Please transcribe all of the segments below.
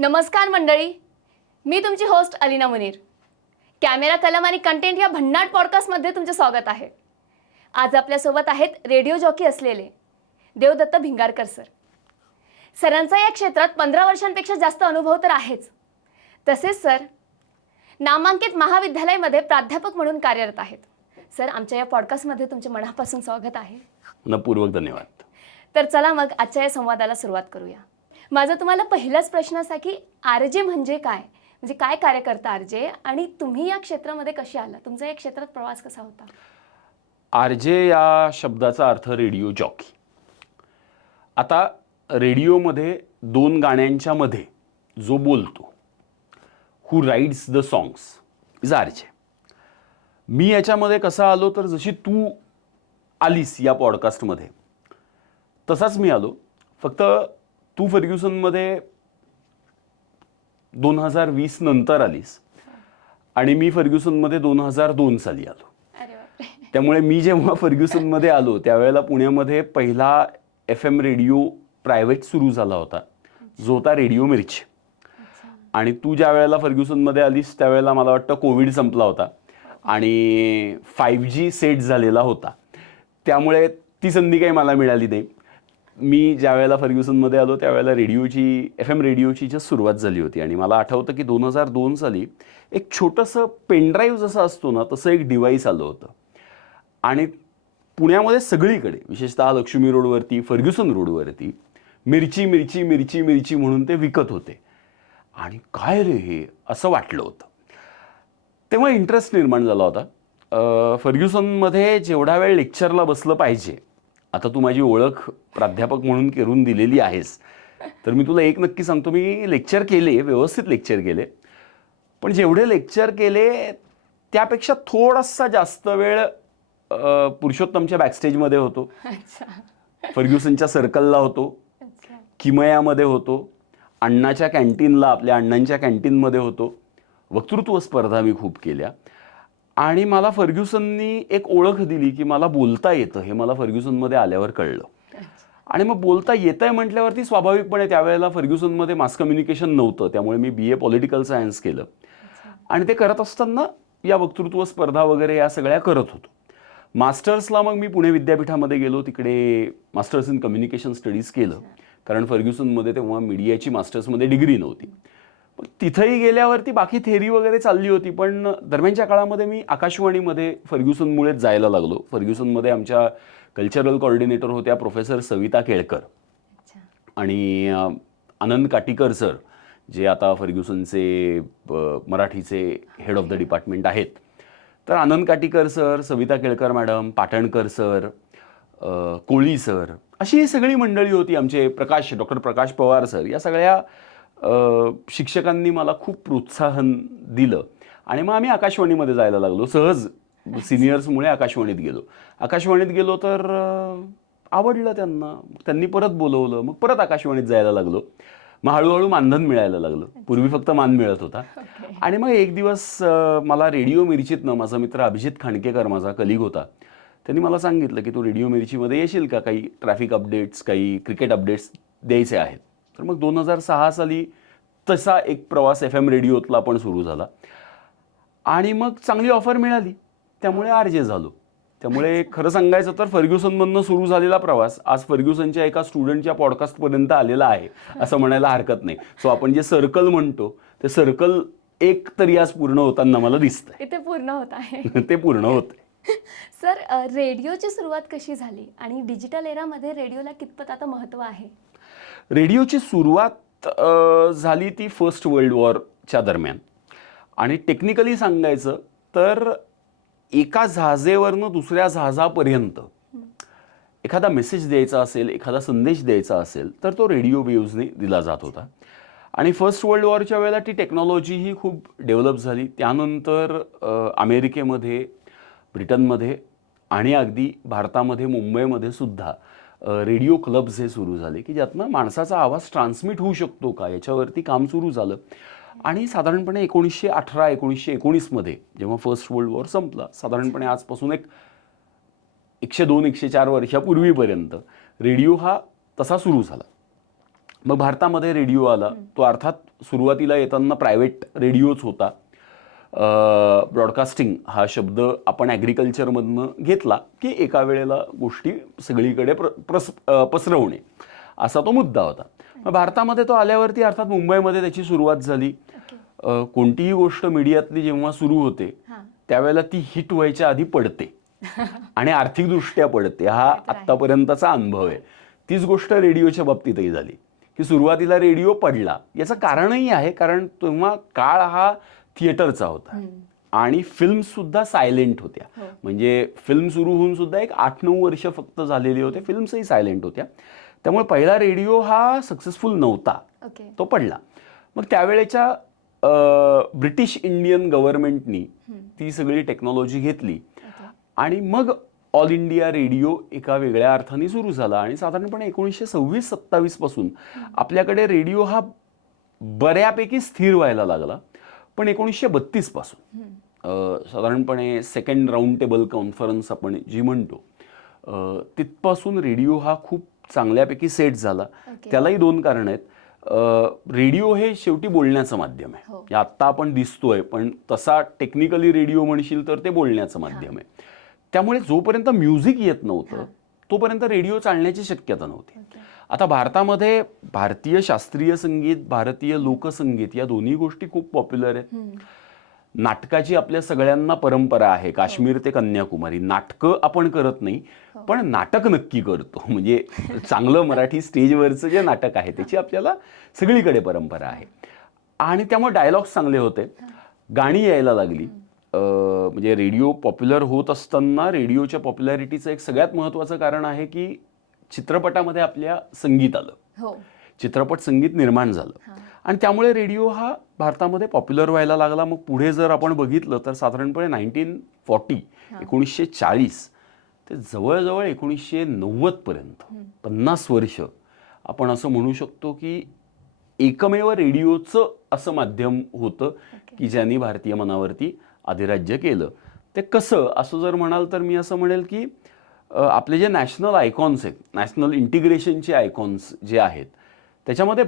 नमस्कार मंडळी, मी तुमची होस्ट अलिना मुनीर. कॅमेरा, कलम आणि कंटेंट या भन्नाट पॉडकास्टमध्ये तुमचे स्वागत आहे. आज आपल्यासोबत आहेत रेडिओ जॉकी असलेले देवदत्त भिंगारकर सर. सरांचा या क्षेत्रात 15 वर्षांपेक्षा जास्त अनुभव तर आहेच. तसेच सर नामांकित महाविद्यालयामध्ये प्राध्यापक म्हणून कार्यरत आहेत. सर, आमच्या या पॉडकास्टमध्ये तुमचे मनापासून स्वागत आहे. मनपूर्वक धन्यवाद. तर चला मग आजच्या या संवादाला सुरुवात करूया. माझा तुम्हाला पहिलाच प्रश्न असा की आरजे म्हणजे काय, म्हणजे काय कार्य करता आरजे, आणि तुम्ही या क्षेत्रामध्ये कसे आला, तुमचा या क्षेत्रात प्रवास कसा होता? आरजे या शब्दाचा अर्थ रेडिओ जॉकी. आता रेडिओमध्ये दोन गाण्यांच्या मध्ये जो बोलतो, who rides the songs is RJ. मी याच्यामध्ये कसा आलो तर जशी तू आलीस या पॉडकास्टमध्ये तसाच मी आलो. फक्त तू फर्ग्युसनमध्ये 2020 नंतर आलीस आणि मी फर्ग्युसनमध्ये 2002 साली आलो. अरे बापरे. त्यामुळे मी जेव्हा फर्ग्युसनमध्ये आलो त्यावेळेला पुण्यामध्ये पहिला FM रेडिओ प्रायव्हेट सुरू झाला होता, जो होता रेडिओ मिर्ची. आणि तू ज्या वेळेला फर्ग्युसनमध्ये आलीस त्यावेळेला मला वाटतं कोविड संपला होता आणि 5G सेट झालेला होता. त्यामुळे ती संधी काही मला मिळाली नाही. मी ज्या वेळेला फर्ग्युसनमध्ये आलो त्यावेळेला FM रेडिओची जी सुरुवात झाली होती. आणि मला आठवतं की 2002 साली एक छोटंसं पेनड्राईव्ह जसं असतो ना तसं एक डिव्हाइस आलं होतं. आणि पुण्यामध्ये सगळीकडे, विशेषतः लक्ष्मी रोडवरती, फर्ग्युसन रोडवरती मिरची मिरची मिरची मिरची म्हणून ते विकत होते. आणि काय रे हे असं वाटलं होतं. तेव्हा इंटरेस्ट निर्माण झाला होता. फर्ग्युसनमध्ये जेवढा वेळ लेक्चरला बसलं पाहिजे, आता तू माझी ओळख प्राध्यापक म्हणून करून दिलेली आहेस, तर मी तुला एक नक्की सांगतो, मी लेक्चर केले, व्यवस्थित लेक्चर केले. पण जेवढे लेक्चर केले त्यापेक्षा थोडासा जास्त वेळ पुरुषोत्तमच्या बॅकस्टेजमध्ये होतो, फर्ग्युसनच्या सर्कलला होतो, किमयामध्ये होतो, अण्णाच्या कॅन्टीनला, आपल्या अण्णांच्या कॅन्टीनमध्ये होतो. वक्तृत्व स्पर्धा मी खूप केल्या. आणि मला फर्ग्युसननी एक ओळख दिली की मला बोलता येतं, हे मला फर्ग्युसनमध्ये आल्यावर कळलं. आणि मग बोलता येतं आहे म्हटल्यावरती स्वाभाविकपणे त्यावेळेला फर्ग्युसनमध्ये मास कम्युनिकेशन नव्हतं, त्यामुळे मी BA पॉलिटिकल सायन्स केलं. आणि ते करत असताना या वक्तृत्व स्पर्धा वगैरे या सगळ्या करत होतो. मास्टर्सला मग मी पुणे विद्यापीठामध्ये गेलो, तिकडे मास्टर्स इन कम्युनिकेशन स्टडीज केलं, कारण फर्ग्युसनमध्ये तेव्हा मीडियाची मास्टर्समध्ये डिग्री नव्हती. तिथंही गेल्यावरती बाकी थेरी वगैरे चालली होती. पण दरम्यानच्या काळामध्ये मी आकाशवाणीमध्ये फर्ग्युसनमुळेच जायला लागलो. फर्ग्युसनमध्ये आमच्या कल्चरल कोऑर्डिनेटर होत्या प्रोफेसर सविता केळकर आणि आनंद काटीकर सर, जे आता फर्ग्युसनचे मराठीचे हेड ऑफ द डिपार्टमेंट आहेत. तर Anand Katikar sir, Savita Kelkar madam, Patankar sir, Koli sir, अशी सगळी मंडळी होती. आमचे डॉक्टर प्रकाश पवार सर, या सगळ्या शिक्षकांनी मला खूप प्रोत्साहन दिलं. आणि मग आम्ही आकाशवाणीमध्ये जायला लागलो. सहज सिनियर्समुळे आकाशवाणीत गेलो तर आवडलं त्यांना. त्यांनी परत बोलवलं, मग परत आकाशवाणीत जायला लागलो. मग हळूहळू मानधन मिळायला लागलं. पूर्वी फक्त मान मिळत होता. आणि मग एक दिवस मला रेडिओ मिरचीतनं माझा मित्र अभिजित खांडकेकर, माझा कलिग होता, त्यांनी मला सांगितलं की तू रेडिओ मिरचीमध्ये येशील का, काही ट्रॅफिक अपडेट्स, काही क्रिकेट अपडेट्स द्यायचे आहेत. तर मग 2006 साली तसा एक प्रवास FM रेडिओतला पण सुरू झाला. आणि मग चांगली ऑफर मिळाली, त्यामुळे आरजे झालो. त्यामुळे खरं सांगायचं तर फर्ग्युसनमधनं सुरू झालेला प्रवास आज फर्ग्युसनच्या एका स्टुडंटच्या पॉडकास्टपर्यंत आलेला आहे असं म्हणायला हरकत नाही. सो आपण जे सर्कल म्हणतो ते सर्कल एक तरी आज पूर्ण होताना मला दिसतंय. ते पूर्ण होत आहे. ते पूर्ण होत. सर, रेडिओची सुरुवात कशी झाली आणि डिजिटल एरामध्ये रेडिओला कितपत आता महत्त्व आहे? रेडिओची सुरुवात झाली ती फर्स्ट वर्ल्ड वॉरच्या दरम्यान. आणि टेक्निकली सांगायचं तर एका जहाजेवरनं दुसऱ्या जहाजापर्यंत एखादा मेसेज द्यायचा असेल, एखादा संदेश द्यायचा असेल तर तो रेडिओ वेव्हजने दिला जात होता. आणि फर्स्ट वर्ल्ड वॉरच्या वेळेला ती टेक्नॉलॉजी ही खूप डेव्हलप झाली. त्यानंतर अमेरिकेमध्ये, ब्रिटनमध्ये आणि अगदी भारतामध्ये, मुंबईमध्ये सुद्धा रेडिओ क्लब्स हे सुरू झाले की ज्यातनं माणसाचा आवाज ट्रान्समिट होऊ शकतो का याच्यावरती काम सुरू झालं. आणि साधारणपणे 1918-1919 मध्ये जेव्हा फर्स्ट वर्ल्ड वॉर संपला, साधारणपणे आजपासून 102-104 वर्षापूर्वीपर्यंत रेडिओ हा तसा सुरू झाला. मग भारतामध्ये रेडिओ आला. तो अर्थात सुरुवातीला येताना प्रायव्हेट रेडिओच होता. ब्रॉडकास्टिंग हा शब्द आपण ॲग्रिकल्चरमधनं घेतला की एका वेळेला गोष्टी सगळीकडे पसरवणे असा तो मुद्दा होता. मग भारतामध्ये तो आल्यावरती अर्थात मुंबईमध्ये त्याची सुरुवात झाली. कोणतीही गोष्ट मीडियातली जेव्हा सुरू होते त्यावेळेला ती हिट व्हायच्या आधी पडते आणि आर्थिकदृष्ट्या पडते. हा आत्तापर्यंतचा अनुभव आहे. तीच गोष्ट रेडिओच्या बाबतीतही झाली की सुरुवातीला रेडिओ पडला. याचं कारणही आहे, कारण तेव्हा काळ हा थिएटरचा होता आणि फिल्म सुद्धा सायलेंट होत्या. म्हणजे फिल्म सुरू होऊन सुद्धा एक 8-9 वर्ष फक्त झालेली होते. फिल्म्सही सायलेंट होत्या. त्यामुळे पहिला रेडिओ हा सक्सेसफुल नव्हता, तो पडला. मग त्यावेळेच्या ब्रिटिश इंडियन गव्हर्नमेंटनी ती सगळी टेक्नॉलॉजी घेतली आणि मग ऑल इंडिया रेडिओ एका वेगळ्या अर्थाने सुरू झाला. आणि साधारणपणे 1926-27 पासून आपल्याकडे रेडिओ हा बऱ्यापैकी स्थिर व्हायला लागला. पण 1932 पासून साधारणपणे सेकंड राऊंड टेबल कॉन्फरन्स आपण जी म्हणतो तिथपासून रेडिओ हा खूप चांगल्यापैकी सेट झाला. त्यालाही 2 कारणं आहेत. रेडिओ हे शेवटी बोलण्याचं माध्यम आहे. आत्ता आपण दिसतोय पण तसा टेक्निकली रेडिओ म्हणशील तर ते बोलण्याचं माध्यम आहे. त्यामुळे जोपर्यंत म्युझिक येत नव्हतं तोपर्यंत रेडिओ चालण्याची शक्यता नव्हती. आता भारतामध्ये भारतीय शास्त्रीय संगीत, भारतीय लोकसंगीत या दोन्ही गोष्टी खूप पॉप्युलर आहेत. नाटकाची आपल्या सगळ्यांना परंपरा आहे, काश्मीर ते कन्याकुमारी. नाटकं आपण करत नाही पण नाटक नक्की करतो. म्हणजे चांगलं मराठी स्टेजवरचं जे नाटक आहे त्याची आपल्याला सगळीकडे परंपरा आहे. आणि त्यामुळे डायलॉग्स चांगले होते, गाणी यायला लागली. म्हणजे रेडिओ पॉप्युलर होत असताना रेडिओच्या पॉप्युलॅरिटीचं एक सगळ्यात महत्त्वाचं कारण आहे की चित्रपटामध्ये आपल्या संगीत आलं, चित्रपट संगीत निर्माण झालं आणि त्यामुळे रेडिओ हा भारतामध्ये पॉप्युलर व्हायला लागला. मग पुढे जर आपण बघितलं तर साधारणपणे 1940 ते जवळजवळ 1990 पर्यंत 50 वर्ष आपण असं म्हणू शकतो की एकमेव रेडिओचं असं माध्यम होतं की ज्यांनी भारतीय मनावरती अधिराज्य केलं. ते कसं असं जर म्हणाल तर मी असं म्हणेल की आपले जे नॅशनल आयकॉन्स आहेत, नॅशनल इंटिग्रेशनचे आयकॉन्स जे आहेत त्याच्यामध्ये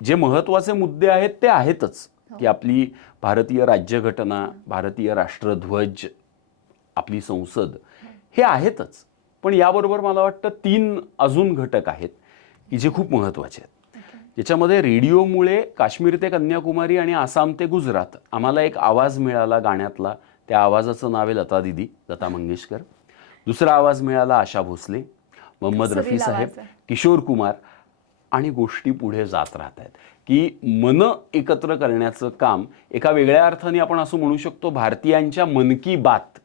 जे महत्त्वाचे मुद्दे आहेत ते आहेतच की आपली भारतीय राज्यघटना, भारतीय राष्ट्रध्वज, आपली संसद हे आहेतच. पण याबरोबर मला वाटतं 3 अजून घटक आहेत की जे खूप महत्त्वाचे आहेत. ज्याच्यामध्ये रेडिओमुळे काश्मीर ते कन्याकुमारी आणि आसाम ते गुजरात आम्हाला एक आवाज मिळाला गाण्यातला. त्या आवाजाचं नाव आहे लता दिदी, लता मंगेशकर. दुसरा आवाज मिळाला आशा भोसले, मोहम्मद रफी साहेब, किशोर कुमार. आणि गोष्टी पुढे जात राहत आहेत की मन एकत्र करण्याचं काम एका वेगळ्या अर्थाने आपण असं म्हणू शकतो. भारतीयांच्या मन की बात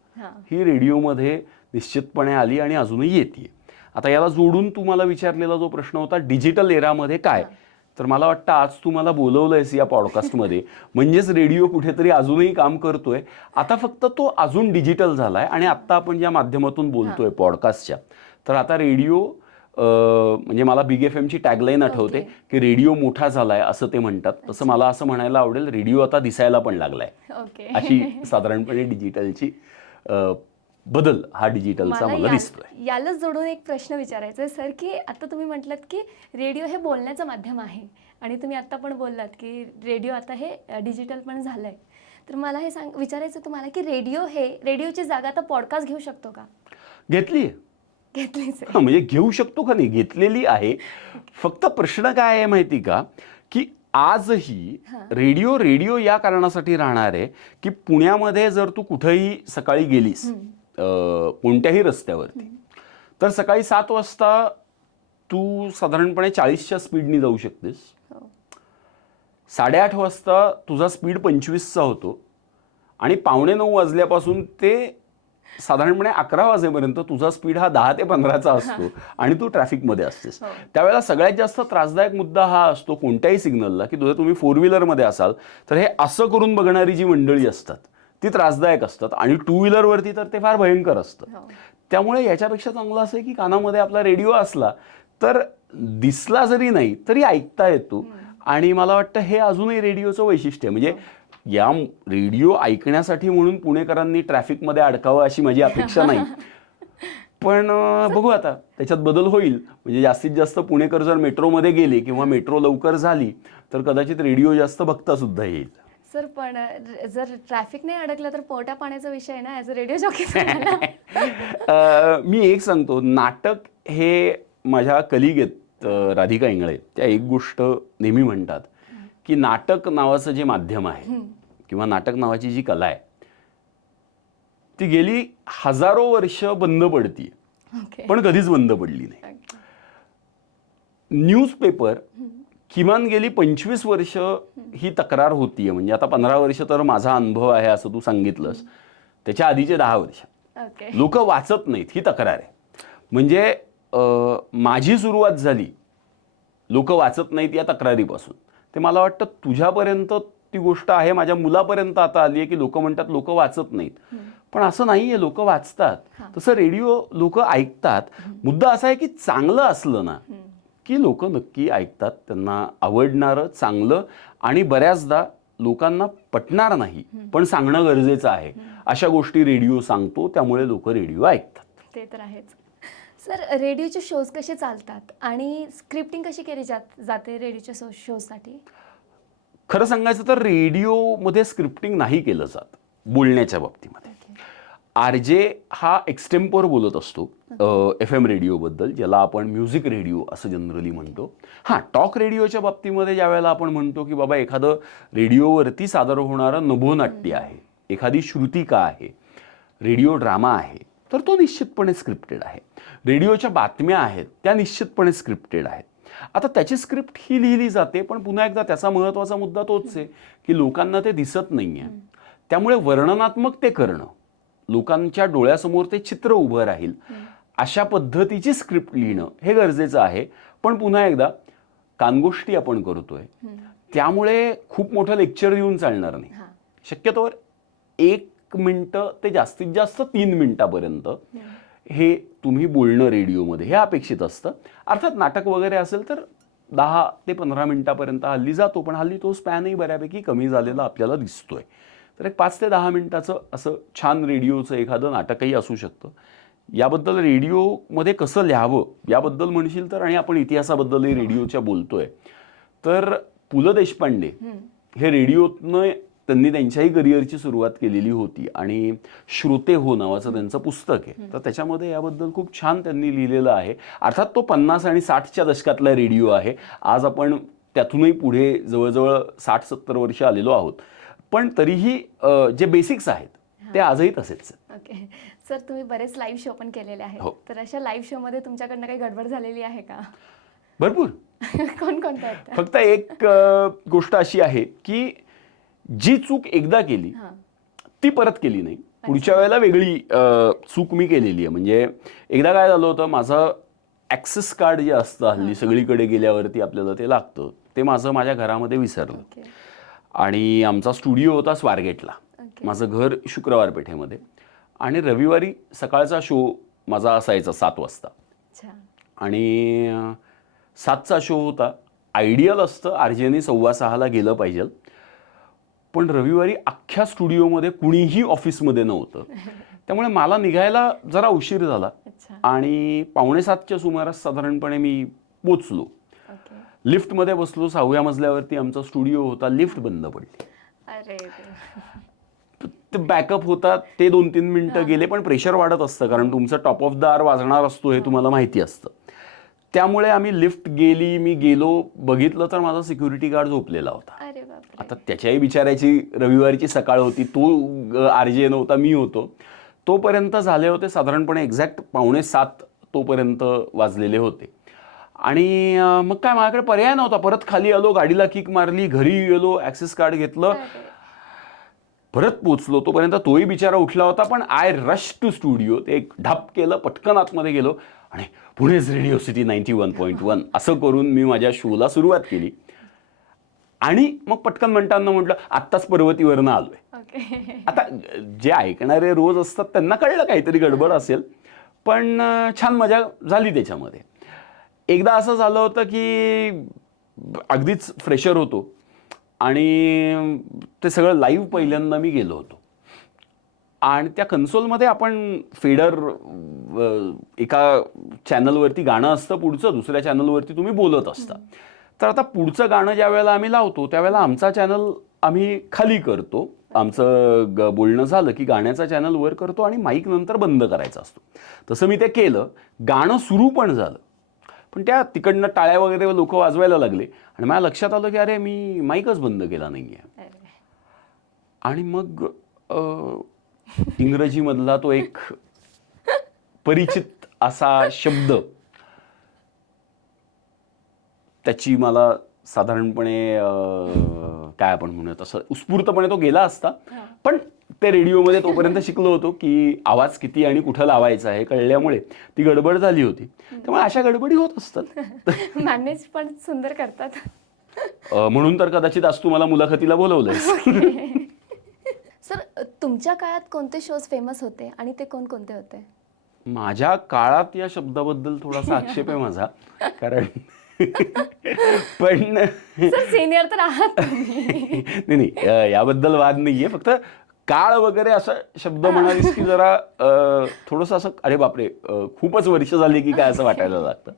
ही रेडिओमध्ये निश्चितपणे आली आणि अजूनही येते. आता याला जोडून तू मला विचारलेला जो प्रश्न होता डिजिटल एरामध्ये काय, तर मला वाटतं आज तू मला बोलवलंयस या पॉडकास्टमध्ये म्हणजेच रेडिओ कुठेतरी अजूनही काम करतोय. आता फक्त तो अजून डिजिटल झालाय आणि आत्ता आपण ज्या माध्यमातून बोलतोय पॉडकास्टच्या, तर आता रेडिओ म्हणजे मला बिग FM ची टॅगलाईन आठवते की रेडिओ मोठा झालाय असं ते म्हणतात. तसं मला असं म्हणायला आवडेल रेडिओ आता दिसायला पण लागलाय. अशी साधारणपणे डिजिटलची बदल हा डिजिटलचा मला दिसतोय. यालाच जोडून एक प्रश्न विचारायचा आहे सर की आता तुम्ही म्हटलात की रेडिओ हे बोलण्याचं माध्यम आहे आणि तुम्ही आता पण बोललात की रेडिओ आता हे डिजिटल पण झालंय. तर मला हे विचारायचं तुम्हाला की रेडिओची जागा आता पॉडकास्ट घेऊ शकतो का? घेतलीच म्हणजे घेऊ शकतो का नाही, घेतलेली आहे. फक्त प्रश्न काय आहे माहिती का की आजही रेडिओ या कारणासाठी राहणार आहे की पुण्यामध्ये जर तू कुठेही सकाळी गेलीस कोणत्याही रस्त्यावरती तर सकाळी 7 वाजता तू साधारणपणे 40च्या स्पीडनी जाऊ शकतेस. 8:30 वाजता तुझा स्पीड 25चा होतो आणि 8:45 वाजल्यापासून ते साधारणपणे 11 वाजेपर्यंत तुझा स्पीड हा 10 ते 15चा असतो आणि तू ट्रॅफिकमध्ये असतेस. त्यावेळेला सगळ्यात जास्त त्रासदायक मुद्दा हा असतो कोणत्याही सिग्नलला की जर तुम्ही 4 व्हीलरमध्ये असाल तर हे असं करून बघणारी जी मंडळी असतात ती त्रासदायक असतात आणि 2 व्हीलरवरती तर ते फार भयंकर असतं. त्यामुळे याच्यापेक्षा चांगलं असं आहे की कानामध्ये आपला रेडिओ असला तर दिसला जरी नाही तरी ऐकता येतो. आणि मला वाटतं हे अजूनही रेडिओचं वैशिष्ट्य आहे. म्हणजे या रेडिओ ऐकण्यासाठी म्हणून पुणेकरांनी ट्रॅफिकमध्ये अडकावं अशी माझी अपेक्षा नाही. पण बघू आता त्याच्यात बदल होईल. म्हणजे जास्तीत जास्त पुणेकर जर मेट्रोमध्ये गेले किंवा मेट्रो लवकर झाली तर कदाचित रेडिओ जास्त बघता सुद्धा येईल. सर पण जर ट्रॅफिक नाही अडकलं तर पोटा पाण्याचा विषय आहे ना ॲज अ रेडिओ जॉकी. मी एक सांगतो, नाटक हे माझ्या कलिग आहेत राधिका इंगळे, त्या एक गोष्ट नेहमी म्हणतात की नाटक नावाचं जे माध्यम आहे किंवा नाटक नावाची जी कला आहे ती गेली हजारो वर्ष बंद पडतीये, ओके. पण कधीच बंद पडली नाही. न्यूजपेपर किमान गेली 25 वर्ष ही तक्रार होतीये. म्हणजे आता 15 वर्ष तर माझा अनुभव आहे असं तू सांगितलंस, त्याच्या आधीचे 10 वर्ष ओके. लोक वाचत नाहीत ही तक्रार आहे. म्हणजे माझी सुरुवात झाली लोक वाचत नाहीत या तक्रारीपासून. ते मला वाटतं तुझ्यापर्यंत ती गोष्ट आहे, माझ्या मुलापर्यंत आता आली आहे की लोक म्हणतात लोक वाचत नाहीत, पण असं नाहीये, लोक वाचतात. तसं रेडिओ लोक ऐकतात. मुद्दा असा आहे की चांगलं असलं ना की लोक नक्की ऐकतात, त्यांना आवडणारं चांगलं आणि बऱ्याचदा लोकांना पटणार नाही पण सांगणं गरजेचं आहे अशा गोष्टी रेडिओ सांगतो, त्यामुळे लोक रेडिओ ऐकतात. ते तर आहेच. सर रेडिओचे शोज कसे चालतात आणि स्क्रिप्टिंग कशी केली जाते रेडिओच्या शोजसाठी? खरं सांगायचं तर रेडिओमध्ये स्क्रिप्टिंग नाही केलं जात बोलण्याच्या बाबतीमध्ये. आरजे हा एक्सटेम्पोर बोलत असतो FM रेडिओबद्दल, ज्याला आपण म्युझिक रेडिओ असं जनरली म्हणतो. हां, टॉक रेडिओच्या बाबतीमध्ये ज्या वेळेला आपण म्हणतो की बाबा एखादं रेडिओवरती सादर होणारं नभोनाट्य आहे, एखादी श्रुतिका आहे, रेडिओ ड्रामा आहे, तर तो निश्चितपणे स्क्रिप्टेड आहे. रेडिओच्या बातम्या आहेत त्या निश्चितपणे स्क्रिप्टेड आहेत. आता त्याची स्क्रिप्ट ही लिहिली जाते, पण पुन्हा एकदा त्याचा महत्त्वाचा मुद्दा तोच आहे की लोकांना ते दिसत नाही आहे, त्यामुळे वर्णनात्मक ते करणं, लोकांच्या डोळ्यासमोर ते चित्र उभं राहील अशा पद्धतीची स्क्रिप्ट लिहिणं हे गरजेचं आहे. पण पुन्हा एकदा कानगोष्टी आपण करतोय त्यामुळे खूप मोठं लेक्चर देऊन चालणार नाही. शक्यतोवर 1 मिनिटं ते जास्तीत जास्त 3 मिनिटापर्यंत हे तुम्ही बोलणं रेडिओमध्ये हे अपेक्षित असतं. अर्थात नाटक वगैरे असेल तर 10 ते 15 मिनिटापर्यंत हल्ली जातो, पण हल्ली तो स्पॅनही बऱ्यापैकी कमी झालेला आपल्याला दिसतोय. तर एक 5 ते 10 मिनिटाचं असं छान रेडिओचं एखादं नाटकही असू शकतं. याबद्दल रेडिओमध्ये कसं लिहावं याबद्दल म्हणशील तर, आणि आपण इतिहासाबद्दलही रेडिओच्या बोलतोय, तर पु ल देशपांडे हे रेडिओतनं त्यांनी त्यांच्याही करिअरची सुरुवात केलेली होती आणि श्रोते हो नावाचं त्यांचं पुस्तक आहे, तर त्याच्यामध्ये याबद्दल खूप छान त्यांनी लिहिलेलं आहे. अर्थात तो 50 आणि 60च्या दशकातला रेडिओ आहे. आज आपण त्यातूनही पुढे जवळजवळ 60-70 वर्ष आलेलो आहोत, पण तरीही जे बेसिक्स आहेत ते आजही तसेच. ओके. सर तुम्ही बरेच लाईव्ह शो पण केलेले आहेत, तर अशा लाईव्ह शो मध्ये तुमच्याकडनं काही गडबड झालेली आहे का? भरपूर. कोणकोणत्या आहेत? फक्त एक गोष्ट अशी आहे की जी चूक एकदा केली ती परत केली नाही. पुढच्या वेळेला वेगळी चूक मी केलेली आहे. म्हणजे एकदा काय झालं होतं, माझं ॲक्सेस कार्ड जे असतं हल्ली सगळीकडे गेल्यावरती आपल्याला ते लागतं, ते माझं माझ्या घरामध्ये विसरलं. आणि आमचा स्टुडिओ होता स्वारगेटला, माझं घर शुक्रवार पेठेमध्ये, आणि रविवारी सकाळचा शो माझा असायचा 7 वाजता आणि 7चा शो होता. आयडियल असतं आरजेने 5:15ला गेलं पाहिजे, पण रविवारी अख्ख्या स्टुडिओमध्ये कुणीही ऑफिसमध्ये नव्हतं, त्यामुळे मला निघायला जरा उशीर झाला आणि 6:45च्या सुमारास साधारणपणे मी पोचलो. लिफ्टमध्ये बसलो, 6व्या मजल्यावरती आमचा स्टुडिओ होता, लिफ्ट बंद पडली. बॅकअप होता, ते 2-3 मिनिटं गेले, पण प्रेशर वाढत असतं कारण तुमचं टॉप ऑफ द आवर वाजणार असतो हे तुम्हाला माहिती असतं. त्यामुळे आम्ही लिफ्ट गेली, मी गेलो, बघितलं तर माझा सिक्युरिटी गार्ड झोपलेला होता. आता त्याच्याही बिचारायची रविवारीची सकाळ होती, तो आरजे नव्हता, मी होतो. तोपर्यंत झाले होते साधारणपणे एक्झॅक्ट 6:45 तोपर्यंत वाजलेले होते. आणि मग काय माझ्याकडे पर्याय नव्हता, परत खाली आलो, गाडीला किक मारली, घरी गेलो, ॲक्सेस कार्ड घेतलं, परत पोचलो. तोपर्यंत तोही बिचारा उठला होता, पण आय रश टू स्टुडिओ. ते एक ढाप केलं, पटकन आतमध्ये गेलो आणि पुणेच रेडिओ सिटी 91.1 असं करून मी माझ्या शोला सुरुवात केली. आणि मग पटकन म्हणताना म्हटलं आत्ताच पर्वतीवरनं आलोय. आता जे ऐकणारे रोज असतात त्यांना कळलं काहीतरी गडबड असेल, पण छान मजा झाली त्याच्यामध्ये. एकदा असं झालं होतं की अगदीच फ्रेशर होतो आणि ते सगळं लाईव्ह पहिल्यांदा मी गेलो होतो. आणि त्या कन्सोलमध्ये आपण फेडर एका चॅनलवरती गाणं असतं, पुढचं दुसऱ्या चॅनलवरती तुम्ही बोलत असता. तर आता पुढचं गाणं ज्या वेळेला आम्ही लावतो त्यावेळेला आमचा चॅनल आम्ही खाली करतो, आमचं बोलणं झालं की गाण्याचा चॅनल वर करतो आणि माईक नंतर बंद करायचा असतो. तसं मी ते केलं, गाणं सुरू पण झालं, पण त्या तिकडनं टाळ्या वगैरे लोक वाजवायला लागले आणि मला लक्षात आलं की अरे मी माईकच बंद केला नाहीये. आणि मग इंग्रजीमधला तो एक परिचित असा शब्द, त्याची मला साधारणपणे काय आपण म्हणूयात असं उत्स्फूर्तपणे तो गेला असता, पण ते रेडिओमध्ये तोपर्यंत शिकलो होतो की आवाज किती आणि कुठं लावायचा हे कळल्यामुळे ती गडबड झाली होती. त्यामुळे अशा गडबडी होत असतात. मॅनेज पण सुंदर करतात. म्हणून तर कदाचित आज तू मला मुलाखतीला बोलवलंय. सर, तुमच्या काळात कोणते शोज फेमस होते आणि ते कोणकोणते होते? माझ्या काळात या शब्दाबद्दल थोडासा आक्षेप आहे माझा, कारण पण सर सिनियर तर आहात तुम्ही. नाही, याबद्दल वाद नाहीये, फक्त काळ वगैरे असा शब्द म्हणालीस की जरा थोडंसं असं अरे बापरे खूपच वर्ष झाली की काय असं वाटायला लागतं.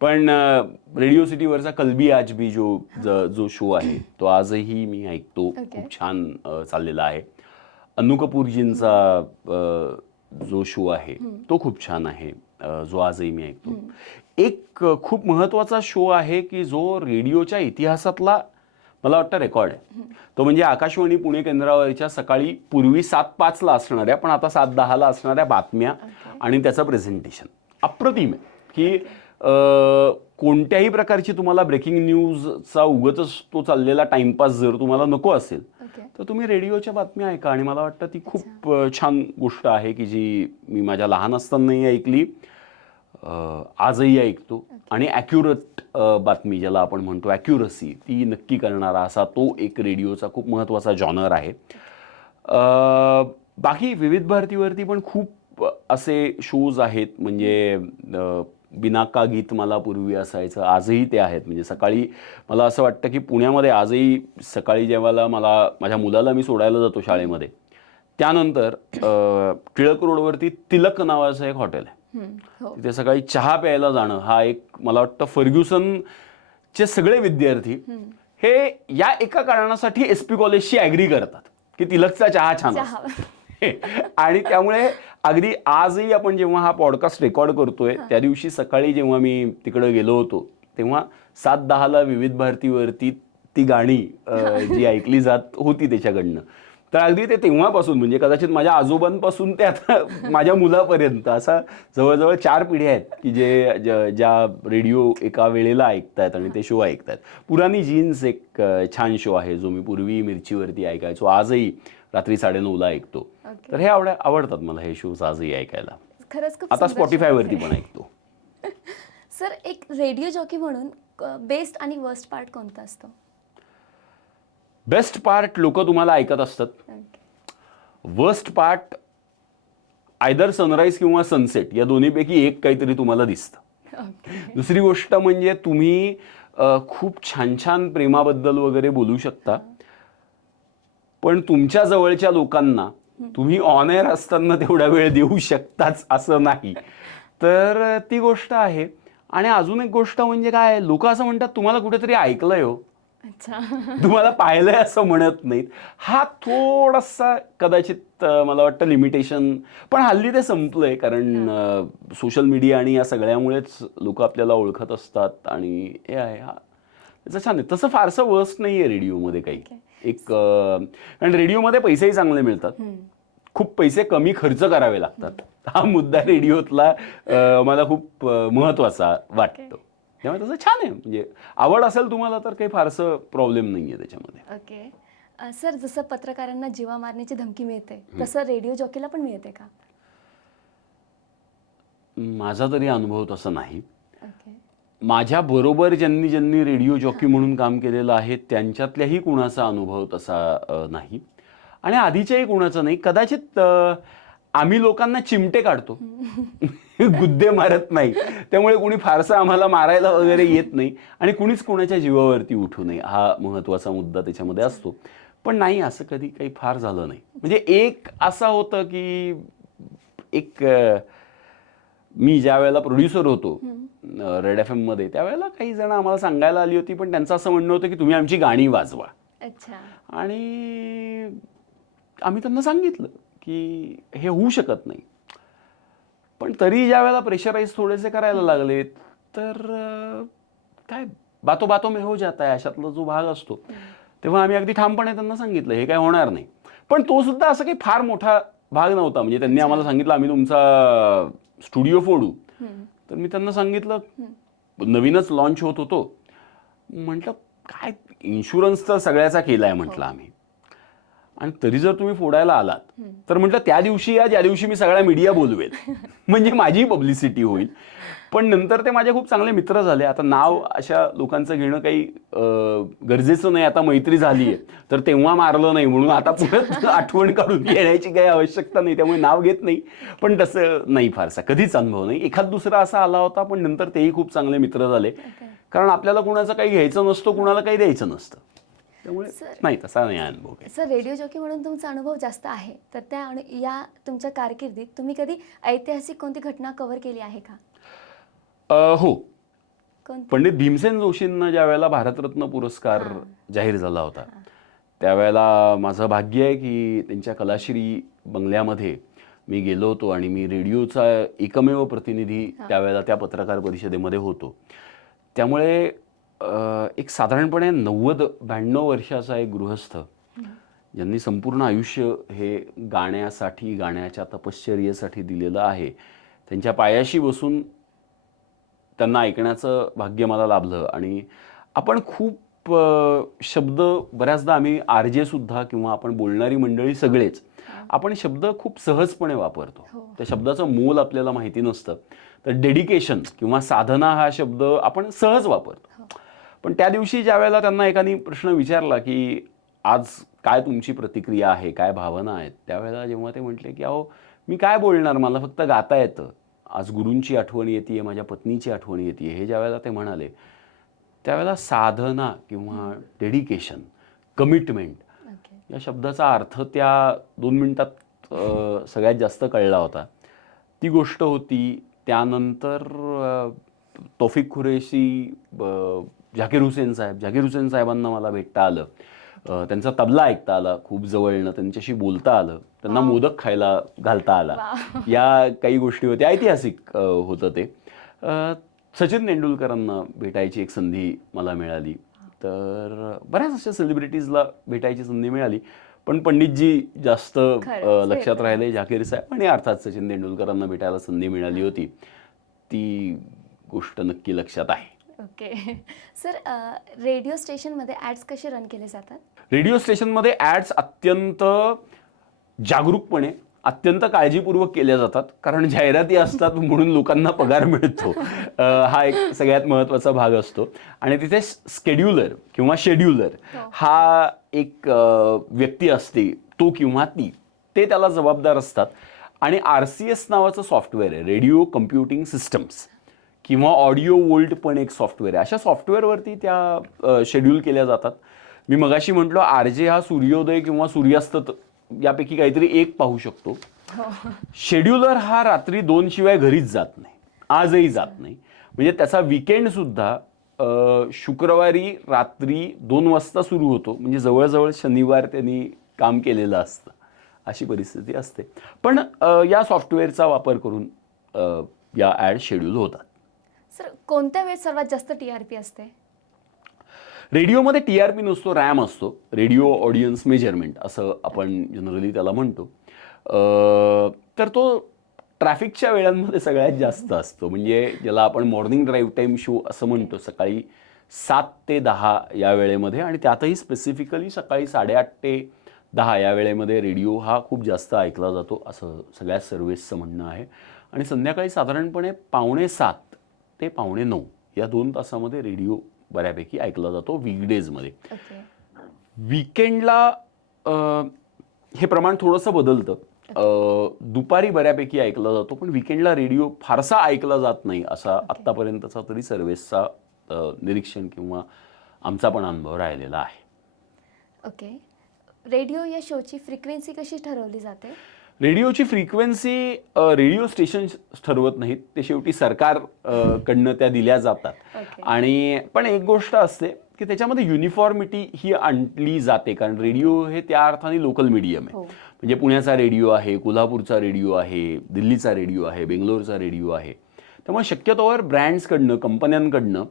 पण रेडिओ सिटीवरचा कलबी आजबी जो शो आहे तो आजही मी ऐकतो. खूप छान चाललेला आहे. अन्नू कपूरजींचा जो शो आहे तो खूप छान आहे, जो आजही मी ऐकतो. एक खूप महत्त्वाचा शो आहे की जो रेडिओच्या इतिहासातला मला वाटतं रेकॉर्ड आहे, तो म्हणजे आकाशवाणी पुणे केंद्रावरच्या सकाळी पूर्वी 7:05 असणाऱ्या पण आता 7:10 असणाऱ्या बातम्या आणि त्याचं प्रेझेंटेशन अप्रतिम आहे. की कोणत्याही प्रकारची तुम्हाला ब्रेकिंग न्यूजचा उगाचच तो चाललेला टाइमपास जर तुम्हाला नको असेल तर तुम्ही रेडिओच्या बातम्या ऐका. आणि मला वाटतं ती खूप छान गोष्ट आहे की जी मी माझ्या लहान असतानाही ऐकली, आजही ऐकतो. आणि ॲक्युरेट बातमी ज्याला आपण म्हणतो, ॲक्युरसी ती नक्की करणारा असा तो एक रेडिओचा खूप महत्त्वाचा जॉनर आहे. बाकी विविध भारतीवरती पण खूप असे शोज आहेत, म्हणजे बिनाका गीत मला पूर्वी असायचं, आजही ते आहेत. म्हणजे सकाळी मला असं वाटतं की पुण्यामध्ये आजही सकाळी जेव्हा माझ्या मुलाला मी सोडायला जातो शाळेमध्ये, त्यानंतर टिळक रोडवरती तिलक नावाचं एक हॉटेल आहे, तिथे सकाळी चहा प्यायला जाणं हा एक मला वाटतं फर्ग्युसनचे सगळे विद्यार्थी हे या एका कारणासाठी SP कॉलेजशी ॲग्री करतात की तिलकचा चहा छान असतो. आणि त्यामुळे अगदी आजही आपण जेव्हा हा पॉडकास्ट रेकॉर्ड करतोय त्या दिवशी सकाळी जेव्हा मी तिकडे गेलो होतो तेव्हा 7:10 विविध भारतीवरती ती गाणी जी ऐकली जात होती त्याच्याकडनं, तर अगदी ते तेव्हापासून म्हणजे कदाचित माझ्या आजोबांपासून ते आता माझ्या मुलापर्यंत असा जवळजवळ 4 पिढ्या आहेत की ज्या रेडिओ एका वेळेला ऐकतायत आणि ते शो ऐकतायत. पुराणी जीन्स एक छान शो आहे जो मी पूर्वी मिरचीवरती ऐकायचो, आजही रात्री 9:30 ऐकतो. तर हे आवडतात मला हे शोज आजही ऐकायला. खरंच खूप आता स्पॉटिफायवरती पण ऐकतो. सर, एक रेडिओ जॉकी म्हणून बेस्ट आणि वर्स्ट पार्ट कोणता असतो? बेस्ट पार्ट लोक तुम्हाला ऐकत असतात, वर्स्ट पार्ट आयदर सनराईज किंवा सनसेट या दोन्हीपैकी एक काहीतरी तुम्हाला दिसतं. दुसरी गोष्ट म्हणजे तुम्ही खूप छान छान प्रेमाबद्दल वगैरे बोलू शकता, पण तुमच्या जवळच्या लोकांना तुम्ही ऑन एअर असताना तेवढा वेळ देऊ शकताच असं नाही, तर ती गोष्ट आहे. आणि अजून एक गोष्ट म्हणजे काय, लोक असं म्हणतात तुम्हाला कुठेतरी ऐकलंय हो, तुम्हाला पाहिलंय असं म्हणत नाहीत. हा थोडासा कदाचित मला वाटतं लिमिटेशन, पण हल्ली ते संपलंय कारण सोशल मीडिया आणि या सगळ्यामुळेच लोक आपल्याला ओळखत असतात आणि हे आहे. हा त्याचं छान आहे, तसं फारसं वर्स्ट नाही आहे रेडिओमध्ये काही. एक कारण रेडिओमध्ये पैसेही चांगले मिळतात, खूप पैसे कमी खर्च करावे लागतात. हा मुद्दा रेडिओतला मला खूप महत्त्वाचा वाटतो. त्यामुळे तसं छान आहे, म्हणजे आवड असेल तुम्हाला तर काही फारसं प्रॉब्लेम नाही आहे त्याच्यामध्ये. ओके सर, जसं पत्रकारांना जीवा मारण्याची धमकी मिळते तसं रेडिओ जॉकीला पण मिळते का? माझा तरी अनुभव तसा नाही. माझ्या बरोबर ज्यांनी रेडिओ जॉकी म्हणून काम केलेलं आहे त्यांच्यातल्याही कुणाचा अनुभव तसा नाही आणि आधीच्याही कुणाचा नाही. कदाचित आम्ही लोकांना चिमटे काढतो, गुद्दे मारत नाही, त्यामुळे कुणी फारसं आम्हाला मारायला वगैरे येत नाही आणि कुणीच कोणाच्या जीवावरती उठू नये हा महत्त्वाचा मुद्दा त्याच्यामध्ये असतो. पण नाही, असं कधी काही फार झालं नाही. म्हणजे एक असं होतं की एक मी ज्या वेळेला प्रोड्युसर होतो रेड एफ एममध्ये, त्यावेळेला काही जण आम्हाला सांगायला आली होती, पण त्यांचं असं म्हणणं होतं की तुम्ही आमची गाणी वाजवा. अच्छा. आणि आम्ही त्यांना सांगितलं की हे होऊ शकत नाही. पण तरी ज्या वेळेला प्रेशराईज थोडेसे करायला लागले, तर काय बातो बातो में हो जाता है अशातला जो भाग असतो, तेव्हा आम्ही अगदी ठामपणे त्यांना सांगितलं हे काय होणार नाही. पण तो सुद्धा असं काही फार मोठा भाग नव्हता. म्हणजे त्यांनी आम्हाला सांगितलं आम्ही तुमचा स्टुडिओ फोडू. तर मी त्यांना सांगितलं, नवीनच लॉन्च होत होतो, म्हटलं काय इन्शुरन्स तर सगळ्याचा केलाय म्हटलं आम्ही, आणि तरी जर तुम्ही फोडायला आलात तर म्हटलं त्या दिवशी या ज्या दिवशी मी सगळ्या मीडिया बोलवेल, म्हणजे माझी पब्लिसिटी होईल. पण नंतर ते माझे खूप चांगले मित्र झाले. आता नाव अशा लोकांचं घेणं काही गरजेचं नाही. आता मैत्री झाली आहे, तर तेव्हा मारलं नाही म्हणून आता परत आठवण काढून येण्याची काही आवश्यकता नाही, त्यामुळे नाव घेत नाही. पण तसं नाही, फारसा कधीच अनुभव नाही. एखाद दुसरा असा आला होता, पण नंतर तेही खूप चांगले मित्र झाले. कारण आपल्याला कुणाचं काही घ्यायचं नसतं, कुणाला काही द्यायचं नसतं, त्यामुळे नाही, तसा नाही अनुभव. सर, रेडिओ जॉकी म्हणून तुमचा अनुभव जास्त आहे, तर त्या या तुमच्या कारकिर्दीत तुम्ही कधी ऐतिहासिक कोणती घटना कव्हर केली आहे का? हो. कोणती? पंडित भीमसेन जोशींना ज्या वेळेला भारतरत्न पुरस्कार जाहीर झाला होता, त्यावेळेला माझं भाग्य आहे की त्यांच्या कलाश्री बंगल्यामध्ये मी गेलो होतो आणि मी रेडिओचा एकमेव प्रतिनिधी त्यावेळेला त्या पत्रकार परिषदेमध्ये होतो. त्यामुळे एक साधारणपणे 90-92 वर्षाचा एक गृहस्थ, ज्यांनी संपूर्ण आयुष्य हे गाण्यासाठी, गाण्याच्या तपश्चर्येसाठी दिलेलं आहे, त्यांच्या पायाशी बसून त्यांना ऐकण्याचं भाग्य मला लाभलं. आणि आपण खूप शब्द बऱ्याचदा आम्ही आरजे सुद्धा किंवा आपण बोलणारी मंडळी सगळेच आपण शब्द खूप सहजपणे वापरतो. त्या शब्दाचं मोल आपल्याला माहिती नसतं. तर डेडिकेशन किंवा साधना हा शब्द आपण सहज वापरतो. पण त्या दिवशी ज्या वेळेला त्यांना एकाने प्रश्न विचारला की आज काय तुमची प्रतिक्रिया आहे, काय भावना आहेत, त्यावेळेला जेव्हा ते म्हटले की अहो मी काय बोलणार, मला फक्त गाता येतं, आज गुरूंची आठवण येते, माझ्या पत्नीची आठवण येते, हे ज्या वेळेला ते म्हणाले, त्यावेळेला साधना किंवा डेडिकेशन, कमिटमेंट या शब्दाचा अर्थ त्या 2 मिनिटात सगळ्यात जास्त कळला होता. ती गोष्ट होती. त्यानंतर तौफिक कुरेशी, झाकीर हुसेन साहेबांना मला भेटता आलं, त्यांचा तबला ऐकता आला खूप जवळनं, त्यांच्याशी बोलता आलं, त्यांना मोदक खायला घालता आला. या काही गोष्टी होत्या, ऐतिहासिक होतं ते. सचिन तेंडुलकरांना भेटायची एक संधी मला मिळाली. तर बऱ्याच अशा सेलिब्रिटीजला भेटायची संधी मिळाली, पण पंडितजी जास्त लक्षात राहिले, झाकीर साहेब, आणि अर्थात सचिन तेंडुलकरांना भेटायला संधी मिळाली होती, ती गोष्ट नक्की लक्षात आहे. ओके. सर, रेडिओ स्टेशनमध्ये ॲड्स कसे रन केले जातात? रेडिओ स्टेशनमध्ये ॲड्स अत्यंत जागरूकपणे, अत्यंत काळजीपूर्वक केल्या जातात, कारण जाहिराती असतात म्हणून लोकांना पगार मिळतो. हा एक सगळ्यात महत्त्वाचा भाग असतो. आणि तिथे स्केड्युलर किंवा शेड्युलर हा एक व्यक्ती असते, तो किंवा ती, ते त्याला जबाबदार असतात. आणि RCS नावाचं सॉफ्टवेअर आहे, रेडिओ कम्प्युटिंग सिस्टम्स, किंवा ऑडिओ वोल्ट पण एक सॉफ्टवेअर आहे. अशा सॉफ्टवेअरवरती त्या शेड्यूल केल्या जातात. मी मगाशी म्हटलो RJ हा सूर्योदय किंवा सूर्यास्त यापैकी काहीतरी एक पाहू शकतो. शेड्युलर हा रात्री 2 शिवाय घरीच जात नाही, आजही जात नाही. म्हणजे त्याचा वीकेंड सुद्धा शुक्रवारी रात्री 2 वाजता सुरू होतो, म्हणजे जवळजवळ शनिवार त्यांनी काम केलेलं असतं, अशी परिस्थिती असते. पण या सॉफ्टवेअरचा वापर करून या ॲड शेड्यूल होतात. सर, कोणत्या वेळेत सर्वात जास्त TRP असते? रेडिओमध्ये TRP नसतो, रॅम असतो, रेडिओ ऑडियन्स मेजरमेंट असं आपण जनरली त्याला म्हणतो. तर तो ट्रॅफिकच्या वेळांमध्ये सगळ्यात जास्त असतो. म्हणजे ज्याला आपण मॉर्निंग ड्राईव्ह टाईम शो असं म्हणतो, सकाळी 7 ते 10 या वेळेमध्ये, आणि त्यातही स्पेसिफिकली सकाळी 8:30 ते 10 या वेळेमध्ये रेडिओ हा खूप जास्त ऐकला जातो, असं सगळ्या सर्व्हिसचं म्हणणं आहे. आणि संध्याकाळी साधारणपणे 7:45 ते 8:45 या 2 तासामध्ये रेडिओ बऱ्यापैकी ऐकला जातो वीकडेजमध्ये. वीकेंडला हे प्रमाण थोडंसं बदलतं. दुपारी बऱ्यापैकी ऐकला जातो, पण वीकेंडला रेडिओ फारसा ऐकला जात नाही, असा आत्तापर्यंतचा तरी सर्व्हिसचा निरीक्षण किंवा आमचा पण अनुभव राहिलेला आहे. ओके. रेडिओ या शोची फ्रिक्वेन्सी कशी ठरवली जाते? रेडिओची फ्रिक्वेन्सी रेडिओ स्टेशन ठरवत नाहीत, ते शेवटी सरकार कडनं त्या दिल्या जातात. ओके. आणि पण एक गोष्ट असते की त्याच्यामध्ये युनिफॉर्मिटी ही आणली जाते, कारण रेडिओ हे त्या अर्थाने लोकल मीडियम आहे. हो. म्हणजे पुण्याचा रेडिओ आहे, कोल्हापूरचा रेडिओ आहे, दिल्लीचा रेडिओ आहे, बेंगलोरचा रेडिओ आहे. त्यामुळे शक्यतोवर ब्रँड्सकडनं, कंपन्यांकडनं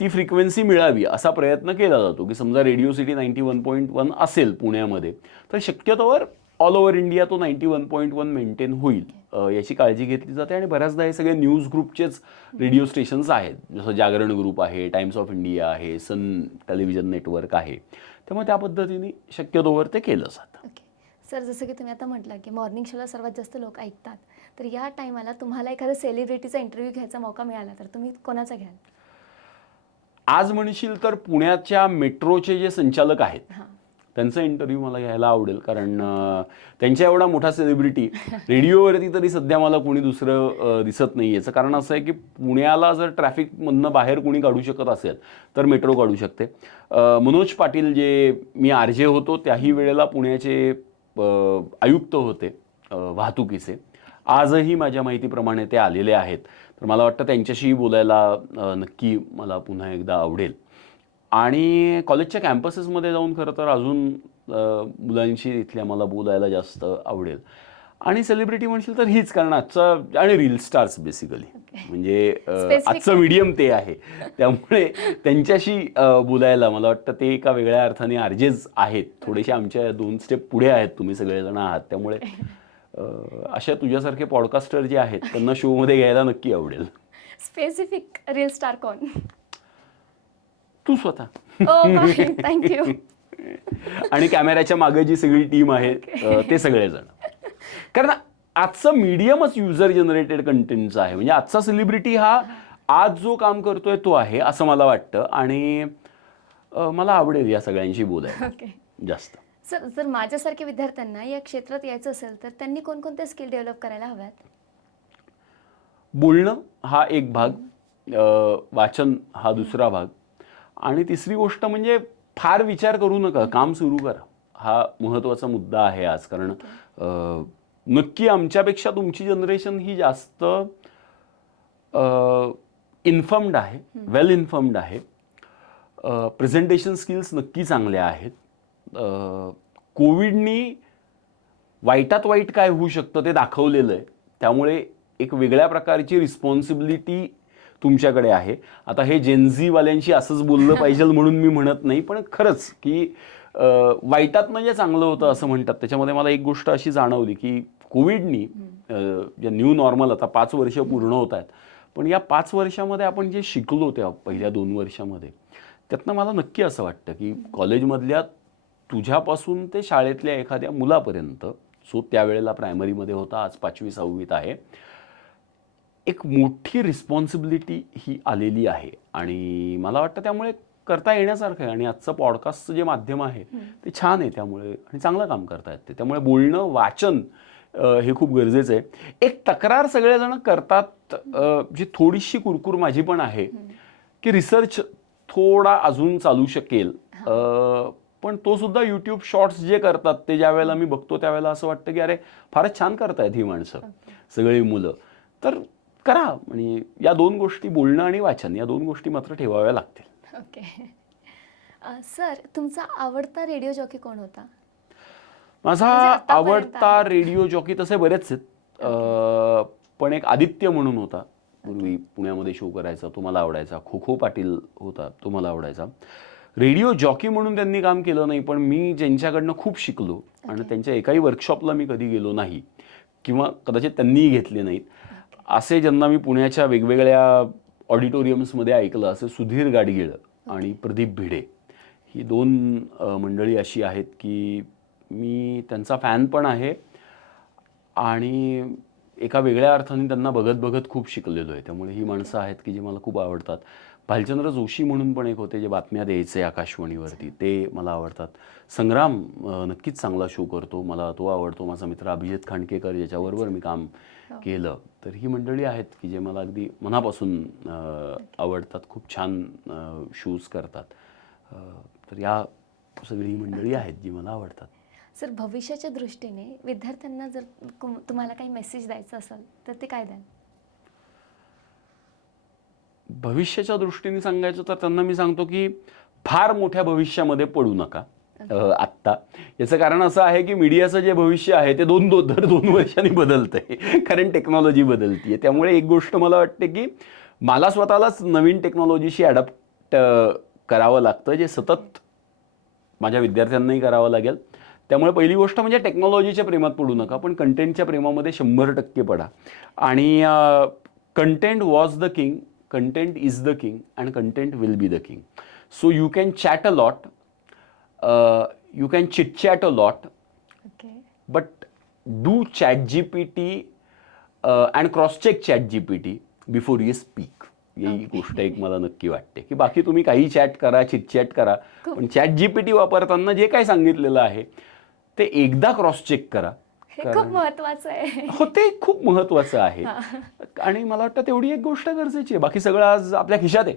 ती फ्रिक्वेन्सी मिळावी असा प्रयत्न केला जातो, की समजा रेडिओ सिटी 91.1 असेल पुण्यामध्ये, तर शक्यतोवर ऑल ओव्हर इंडिया तो 91.1 मेंटेन होईल याची काळजी घेतली जाते. आणि बऱ्याचदा हे सगळे न्यूज ग्रुपचेच रेडिओ स्टेशन्स आहेत, जसं जागरण ग्रुप आहे, टाइम्स ऑफ इंडिया आहे, सन टेलिव्हिजन नेटवर्क आहे. त्यामुळे त्या पद्धतीने शक्यतोवर ते केलं जातं. ओके. सर, जसं की तुम्ही आता म्हटलं की मॉर्निंग शोला सर्वात जास्त लोक ऐकतात, तर या टायमाला तुम्हाला एखाद्या सेलिब्रिटीचा इंटरव्ह्यू घ्यायचा मौका मिळाला तर तुम्ही कोणाचा घ्याल? आज म्हणशील तर पुण्याच्या मेट्रोचे जे संचालक आहेत हां. त्यांचा इंटरव्ह्यू मला घ्यायला आवडेल, कारण त्यांच्या एवढा मोठा सेलिब्रिटी रेडिओवरती तरी सध्या मला कोणी दुसरं दिसत नाही. याचं कारण असं आहे की पुण्याला जर ट्रॅफिकमधनं बाहेर कोणी काढू शकत असेल तर मेट्रो काढू शकते. मनोज पाटील, जे मी आरजे होतो त्याही वेळेला पुण्याचे आयुक्त होते वाहतुकीचे, आजही माझ्या माहितीप्रमाणे ते आलेले आहेत. तर मला वाटतं त्यांच्याशी बोलायला नक्की मला पुन्हा एकदा आवडेल. आणि कॉलेजच्या कॅम्पसेसमध्ये जाऊन खरं तर अजून मुलांशी इथल्या मला बोलायला जास्त आवडेल. आणि सेलिब्रिटी म्हणशील तर हीच, कारण आजचा आणि रील स्टार्स बेसिकली, म्हणजे आजचं मीडियम ते आहे. त्यामुळे त्यांच्याशी बोलायला मला वाटतं ते एका वेगळ्या अर्थाने आरजेच आहेत, थोडेसे आमच्या 2 स्टेप पुढे आहेत तुम्ही सगळेजण आहात. त्यामुळे अशा तुझ्यासारखे पॉडकास्टर जे आहेत त्यांना शोमध्ये घ्यायला नक्की आवडेल. स्पेसिफिक रील स्टार कोण? तू स्वतः. थँक्यू. आणि कॅमेऱ्याच्या मागे जी सगळी टीम आहे ते सगळेजण. कारण आजचं मीडियमच युजर जनरेटेड कंटेंटचं आहे. म्हणजे आजचा सेलिब्रिटी हा आज जो काम करतोय तो आहे असं मला वाटतं. आणि मला आवडेल या सगळ्यांशी बोलायला ओके. जास्त. सर, जर माझ्यासारख्या विद्यार्थ्यांना या क्षेत्रात यायचं असेल तर त्यांनी कोणकोणते स्किल डेव्हलप करायला हव्यात? बोलणं हा एक भाग, वाचन हा दुसरा भाग, आणि तिसरी गोष्ट म्हणजे फार विचार करू नका, काम सुरू करा. हा महत्त्वाचा मुद्दा आहे आज. कारण नक्की आमच्यापेक्षा तुमची जनरेशन ही जास्त इन्फॉर्म्ड आहे, वेल इन्फॉर्म्ड आहे. प्रेझेंटेशन स्किल्स नक्की चांगल्या आहेत. कोविडनी वाईटात वाईट काय होऊ शकतं ते दाखवलेलं आहे. त्यामुळे एक वेगळ्या प्रकारची रिस्पॉन्सिबिलिटी तुमच्याकडे आहे. आता हे जेनझीवाल्यांशी असंच बोललं पाहिजे म्हणून मी म्हणत नाही, पण खरंच की वाईटातनं जे चांगलं होतं असं म्हणतात, त्याच्यामध्ये मला एक गोष्ट अशी जाणवली की कोविडनी जे न्यू नॉर्मल आता 5 वर्ष पूर्ण होत आहेत, पण या 5 वर्षामध्ये आपण जे शिकलो त्या पहिल्या 2 वर्षामध्ये, त्यातनं मला नक्की असं वाटतं की कॉलेजमधल्या तुझ्यापासून ते शाळेतल्या एखाद्या मुलापर्यंत, सो त्यावेळेला प्रायमरीमध्ये होता, आज 5वी 6वीत आहे, एक मोठी रिस्पॉन्सिबिलिटी ही आलेली आहे. आणि मला वाटतं त्यामुळे करता येण्यासारखं आहे. आणि आजचं पॉडकास्टचं जे माध्यम आहे ते छान आहे, त्यामुळे आणि चांगलं काम करतायत ते. त्यामुळे बोलणं, वाचन हे खूप गरजेचं आहे. एक तक्रार सगळेजण करतात, जी थोडीशी कुरकुर माझी पण आहे, की रिसर्च थोडा अजून चालू शकेल. पण तो सुद्धा यूट्यूब शॉर्ट्स जे करतात ते ज्या वेळेला मी बघतो त्यावेळेला असं वाटतं की अरे फारच छान करतायत ही माणसं, सगळी मुलं. तर करा. आणि या 2 गोष्टी, बोलणं आणि वाचन, या 2 गोष्टी मात्र ठेवाव्या लागतील. ओके. सर, तुमचा आवडता रेडिओ जॉकी कोण होता? माझा म्हणजे आतापर्यंत आवडता रेडिओ जॉकी तसे बरेच आहेत, पण एक आदित्य म्हणून होता, पूर्वी पुण्यामध्ये शो करायचा, तो मला आवडायचा. खो खो पाटील होता, तो मला आवडायचा. रेडिओ जॉकी म्हणून त्यांनी काम केलं नाही, पण मी ज्यांच्याकडनं खूप शिकलो आणि त्यांच्या एकाही वर्कशॉपला मी कधी गेलो नाही किंवा कदाचित त्यांनीही घेतले नाहीत, असे ज्यांना मी पुण्याच्या वेगवेगळ्या ऑडिटोरियम्समध्ये ऐकलं, असे सुधीर गाडगीळ आणि प्रदीप भिडे, ही 2 मंडळी अशी आहेत की मी त्यांचा फॅन पण आहे आणि एका वेगळ्या अर्थाने त्यांना बघत बघत खूप शिकलेलो आहे. त्यामुळे ही माणसं आहेत की जी मला खूप आवडतात. भालचंद्र जोशी म्हणून पण एक होते जे बातम्या द्यायचे आकाशवाणीवरती, ते मला आवडतात. संग्राम नक्कीच चांगला शो करतो, मला तो आवडतो. माझा मित्र अभिजित खांडकेकर, ज्याच्याबरोबर मी काम केलं, तर ही मंडळी आहेत की जे मला अगदी मनापासून आवडतात. खूप छान शोज करतात. तर या सगळी मंडळी आहेत जी मला आवडतात. सर, भविष्याच्या दृष्टीने विद्यार्थ्यांना जर तुम्हाला काही मेसेज द्यायचा असेल तर ते काय द्याल? भविष्याच्या दृष्टीने सांगायचं तर त्यांना मी सांगतो की फार मोठ्या भविष्यामध्ये पडू नका आत्ता. याचं कारण असं आहे की मीडियाचं जे भविष्य आहे ते दर 2 वर्षांनी बदलतंय, कारण टेक्नॉलॉजी बदलतीये. त्यामुळे एक गोष्ट मला वाटते की मला स्वतःलाच नवीन टेक्नॉलॉजीशी अडॅप्ट करावं लागतं, जे सतत माझ्या विद्यार्थ्यांनाही करावं लागेल. त्यामुळे पहिली गोष्ट म्हणजे टेक्नॉलॉजीच्या प्रेमात पडू नका, पण कंटेंटच्या प्रेमामध्ये 100% पडा. आणि content was the king, content is the king, and content will be the king. So you can chat a lot, you can chit chat a lot, okay. but do chat GPT and cross check chat GPT before you speak. ही गोष्ट एक मला नक्की वाटते की बाकी तुम्ही काही chat करा, चिटचॅट करा, पण चॅट जीपीटी वापरताना जे काही सांगितलेलं आहे ते एकदा क्रॉस चेक करा. हे खूप महत्वाचं आहे. हो, ते खूप महत्वाचं आहे. आणि मला वाटतं तेवढी एक गोष्ट गरजेची आहे. बाकी सगळं आज आपल्या खिशात आहे.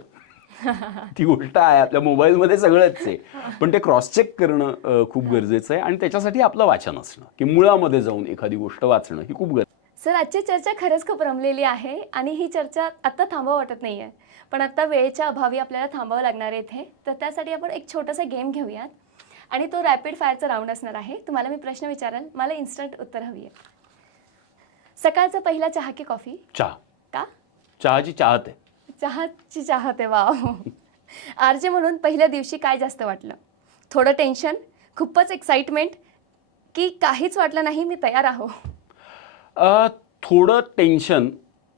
ती गोष्ट आहे, आपल्या मोबाईलमध्ये सगळंच आहे, पण ते क्रॉस चेक करणं खूप गरजेचं आहे. आणि त्याच्यासाठी आपलं वाचन असणं, की मुळामध्ये जाऊन एखादी गोष्ट वाचणं ही खूप गरजेचं. सर, आजची चर्चा खरंच खूप रमलेली आहे आणि ही चर्चा आत्ता थांबवा वाटत नाही आहे, पण आत्ता वेळेच्या अभावी आपल्याला थांबावं लागणार आहे इथे. तर त्यासाठी आपण एक छोटासा गेम घेऊयात आणि तो रॅपिड फायरचा राऊंड असणार आहे. तुम्हाला मी प्रश्न विचाराल, मला इन्स्टंट उत्तर हवी आहे. सकाळचा पहिला चहा की कॉफी? चहा. का? चहाची चाहत आहे. चहाची चाहत आहे, वाव. आरजे म्हणून पहिल्या दिवशी काय जास्त वाटलं? थोडं टेन्शन, खूपच एक्साइटमेंट, की काहीच वाटलं नाही, मी तयार आहो? थोडं टेन्शन,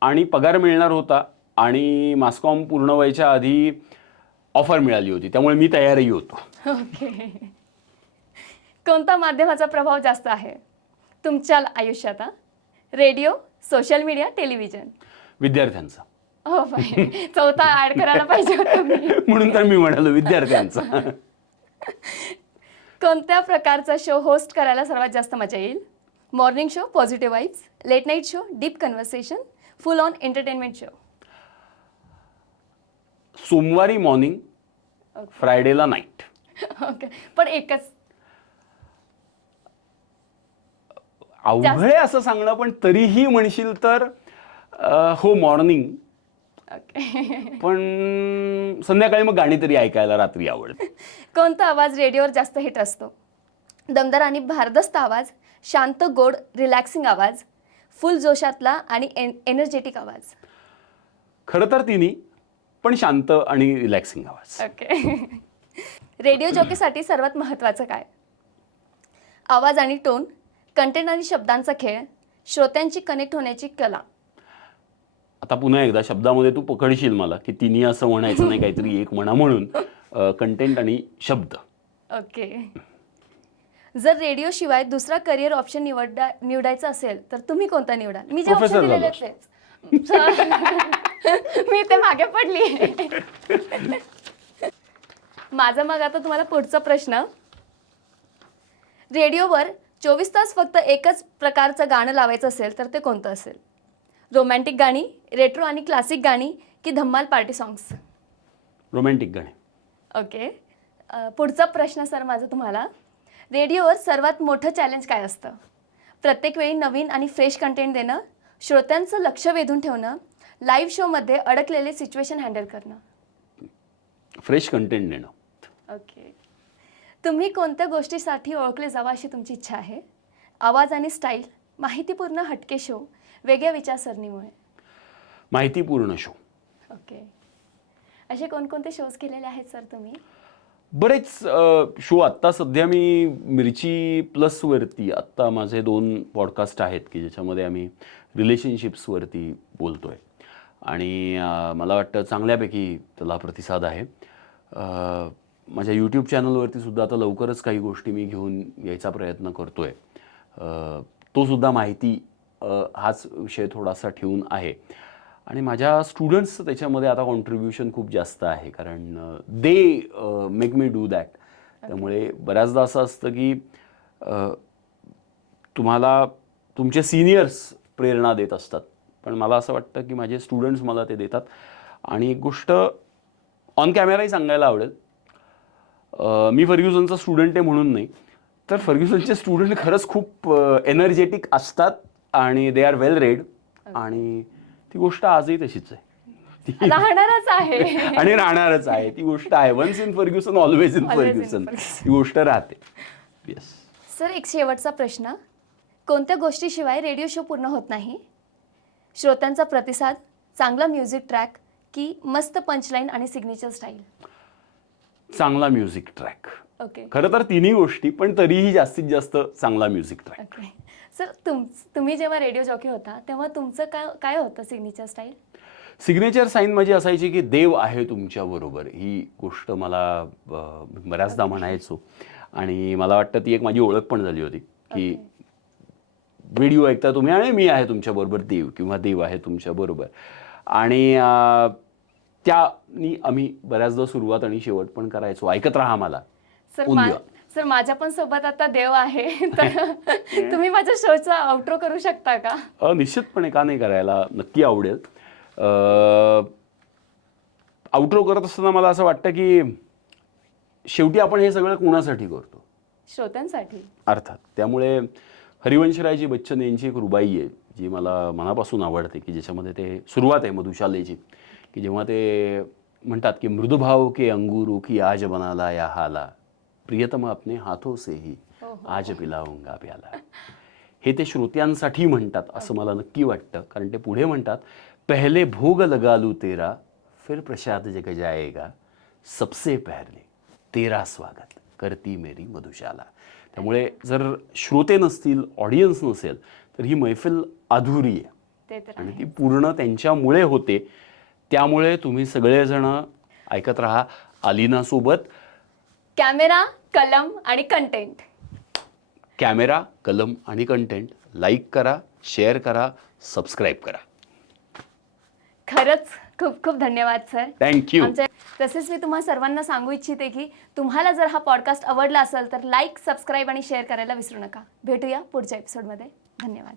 आणि पगार मिळणार होता आणि मास्कॉम पूर्ण व्हायच्या आधी ऑफर मिळाली होती, त्यामुळे मी तयारही होतो. ओके. कोणता माध्यमाचा प्रभाव जास्त आहे तुमच्या आयुष्यात? Radio, social media, television? विद्यार्थ्यांचा. हो बाई, चौथा ऍड करायला पाहिजे होतं मी. म्हणून तर मी म्हणालो विद्यार्थ्यांचा. कोणत्या प्रकारचा शो होस्ट करायला सर्वात जास्त मजा येईल? Morning show, positive vibes, late night show, deep conversation, full on entertainment show? सोमवारी मॉर्निंग, फ्रायडेला नाईट. ओके, पण एकच? अवघड आहे असं सांगणं, पण तरीही म्हणशील तर हो, मॉर्निंग. ओके. पण संध्याकाळी मग गाणी तरी ऐकायला रात्री आवडते. कोणता आवाज रेडिओवर जास्त हिट असतो? दमदार आणि भारदस्त आवाज, शांत गोड रिलॅक्सिंग आवाज, फुल जोशातला आणि एनर्जेटिक आवाज? खरं तर तिन्ही, पण शांत आणि रिलॅक्सिंग आवाज. ओके. रेडिओ जॉकीसाठी सर्वात महत्त्वाचं काय? आवाज आणि टोन, कंटेंट आणि शब्दांचा खेळ, श्रोत्यांची कनेक्ट होण्याची कला? आता पुन्हा एकदा शब्दामध्ये तू पकडशील मला की तिन्ही असं म्हणायचं नाही, काहीतरी एक म्हणा, म्हणून कंटेंट आणि शब्द. ओके. जर रेडिओ शिवाय दुसरा करिअर ऑप्शन निवडायचा असेल तर तुम्ही कोणता निवडाल? मी जे ऑप्शन Professor दिलेले झालो. तेच. मी ते मागे पडली. माझा मग आता तुम्हाला पुढचा प्रश्न. रेडिओवर 24 तास फक्त एकच प्रकारचं गाणं लावायचं असेल तर ते कोणतं असेल? रोमॅन्टिक गाणी, रेट्रो आणि क्लासिक गाणी, की धम्माल पार्टी सॉंग्स? रोमॅन्टिक गाणे. ओके. पुढचा प्रश्न सर माझा तुम्हाला. रेडिओवर सर्वात मोठं चॅलेंज काय असतं? प्रत्येक वेळी नवीन आणि फ्रेश कंटेंट देणं, श्रोत्यांचं लक्ष वेधून ठेवणं, लाईव्ह शोमध्ये अडकलेले सिच्युएशन हँडल करणं? फ्रेश कंटेंट देणं. ओके. तुम्ही कोणत्या गोष्टीसाठी ओळखले जावं अशी तुमची इच्छा आहे? आवाज आणि स्टाईल, माहितीपूर्ण हटके शो, वेगळ्या विचारसरणीमुळे? माहितीपूर्ण शो. ओके. असे कोणकोणते शोज केलेले आहेत सर तुम्ही? बरेच शो. आत्ता सध्या मी मिर्ची प्लसवरती आत्ता माझे 2 पॉडकास्ट आहेत की ज्याच्यामध्ये आम्ही रिलेशनशिप्सवरती बोलतोय, आणि मला वाटतं चांगल्यापैकी त्याला प्रतिसाद आहे. माझ्या यूट्यूब चॅनलवरती सुद्धा आता लवकरच काही गोष्टी मी घेऊन यायचा प्रयत्न करतोय. तो सुद्धा माहिती हाच विषय थोडासा ठेवून आहे. आणि माझ्या स्टुडंट्सचं त्याच्यामध्ये आता कॉन्ट्रीब्युशन खूप जास्त आहे, कारण they make me do that. त्यामुळे बऱ्याचदा असं असतं की तुम्हाला तुमचे सिनियर्स प्रेरणा देत असतात, पण मला असं वाटतं की माझे स्टुडंट्स मला ते देतात. आणि एक गोष्ट ऑन कॅमेराही सांगायला आवडेल, मी फर्ग्युसनचा स्टुडंट आहे म्हणून नाही, तर फर्ग्युसनचे स्टुडंट खरंच खूप एनर्जेटिक असतात आणि दे आर वेल रेड, आणि ती गोष्ट आजही तशीच आहे. राहणारच आहे. आणि राहणारच आहे, ती गोष्ट आहे. Once in Fergusson always in Always in Fergusson, Ferguson. ती गोष्ट राहते. येस. सर, एक शेवटचा प्रश्न. कोणत्या गोष्टीशिवाय रेडिओ शो पूर्ण होत नाही? श्रोत्यांचा प्रतिसाद, चांगला म्युझिक ट्रॅक की मस्त पंचलाईन आणि सिग्नेचर स्टाईल? चांगला म्युझिक ट्रॅक. ओके खरं तर तिन्ही गोष्टी, पण तरीही जास्तीत जास्त चांगला म्युझिक ट्रॅक. ओके. सर, तुम्ही जेव्हा रेडिओ जॉकी होता तेव्हा तुमचं काय काय होतं सिग्नेचर स्टाईल? सिग्नेचर साईन माझी असायची की देव आहे तुमच्या बरोबर. ही गोष्ट मला बऱ्याचदा म्हणायचो, आणि मला वाटतं ती एक माझी ओळख पण झाली होती की व्हिडिओ ऐकता तुम्ही आणि मी आहे तुमच्याबरोबर देव, किंवा देव आहे तुमच्याबरोबर. आणि त्यानी आम्ही बऱ्याचदा सुरुवात आणि शेवट पण करायचो. ऐकत राहा मला. सर, उद्या. सर, माझ्या पण सोबत आता देव आहे, तर तुम्ही माझ्या शोचा आउट्रो करू शकता का? निश्चितपणे, का नाही करायला, नक्की आवडेल. आउट्रो करत असताना मला असं वाटतं की शेवटी आपण हे सगळं कोणासाठी करतो? श्रोत्यांसाठी. अर्थात. त्यामुळे हरिवंशरायजी बच्चन यांची एक रुबाई आहे जी मला मनापासून आवडते, की ज्याच्यामध्ये ते सुरुवात आहे मधुशालेची, की जेव्हा ते म्हणतात की मृदुभाव के अंगूरू की आज बनाला या हाला, प्रियतम अपने हाथों से ही आज पिलाऊंगा प्याला. हे ते श्रोत्यांसाठी म्हणतात असं मला नक्की वाटतं. कारण ते पुढे म्हणतात, पहले भोग लगा लू तेरा फिर प्रसाद जग जाएगा, सबसे पहले तेरा स्वागत करती मेरी मधुशाला. त्यामुळे जर श्रोते नसतील, ऑडियन्स नसेल, तर ही मैफिल अधुरी आहे, ते तर आणि आहे. ती पूर्ण त्यांच्यामुळे होते. त्यामुळे तुम्ही सगळेजण ऐकत राहा अलिना सोबत. कॅमेरा, कलम आणि कंटेंट. कॅमेरा, कलम आणि कंटेंट. लाईक करा, शेअर करा, सबस्क्राईब करा. खरंच खूप खूप धन्यवाद सर. थँक्यू. तसेच मी तुम्हा सर्वांना सांगू इच्छिते की तुम्हाला जर हा पॉडकास्ट आवडला असेल तर लाईक, सबस्क्राईब आणि शेअर करायला विसरू नका. भेटूया पुढच्या एपिसोडमध्ये. धन्यवाद.